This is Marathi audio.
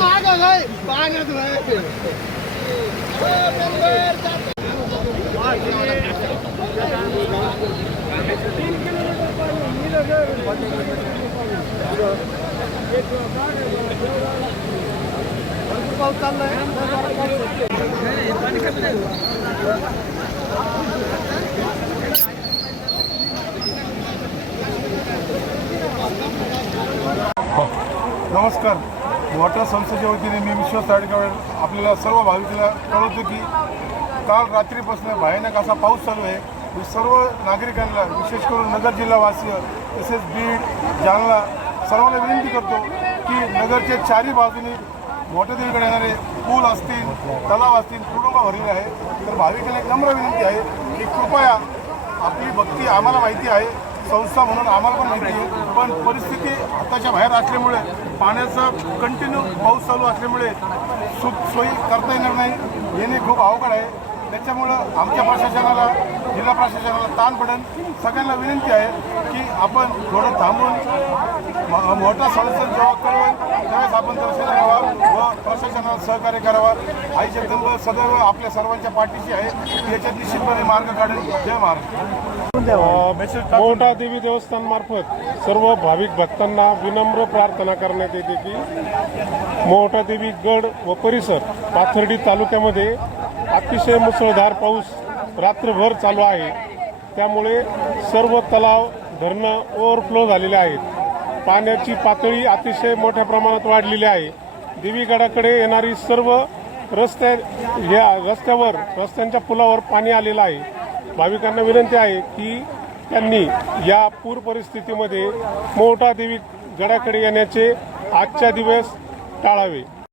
मागो गए पानी तीन किलोमीटर पानी पाऊस चाललाय नमस्कार. वॉटर संस्थेच्या वतीने मी विश्वास ताडगाव आपल्याला सर्व भाविकाला कळवतो की काल रात्रीपासून भयानक असा पाऊस चालू आहे. मी सर्व नागरिकांना विशेष करून नगर जिल्हावासीय तसेच बीड जालना सर्वांना विनंती करतो की नगरच्या चारही बाजूनी मोठ्यादेवीकडे येणारे पूल असतील तलाव असतील कुटुंब भरलेले आहे तर भाविकांना एक नम्र विनंती आहे की कृपया आपली भक्ती आम्हाला माहिती आहे. संस्था म्हणून आम्हाला पण माहिती आहे. पण परिस्थिती हाताच्या बाहेर असल्यामुळे पाण्याचा कंटिन्यू पाऊस चालू असल्यामुळे सुख सोयी करता येणार नाही. येणे खूप अवघड आहे. त्याच्यामुळं आमच्या प्रशासनाला जिल्हा प्रशासनाला ताण पडेल. सगळ्यांना विनंती आहे की आपण थोडं थांबून म- मोठा संस्था जेव्हा कळवेल त्यावेळेस आपण दर्शन प्रशासनाला सहकार्य करावं. आई जगदंब सदैव आपल्या सर्वांच्या पाठीशी आहे. याच्यात निश्चितपणे मार्ग काढेल जय महाराष्ट्र मोठा देवी देवस्थान मार्फत सर्व भाविक भक्तांना विनम्र प्रार्थना करण्यात येते की मोठा देवी गड व परिसर पाथर्डी तालुक्यामध्ये अतिशय मुसळधार पाऊस रात्रभर चालू आहे. त्यामुळे सर्व तलाव धरणं ओव्हरफ्लो झालेले आहेत. पाण्याची पातळी अतिशय मोठ्या प्रमाणात वाढलेली आहे. देवीगडाकडे येणारी सर्व रस्त्या ह्या रस्त्यावर रस्त्यांच्या पुलावर पाणी आलेलं आहे. भाविकांना विनंती आहे की त्यांनी या पूर परिस्थितीमध्ये मोठा देवी गडाकडे येण्याचे आजच्या दिवस टाळावे.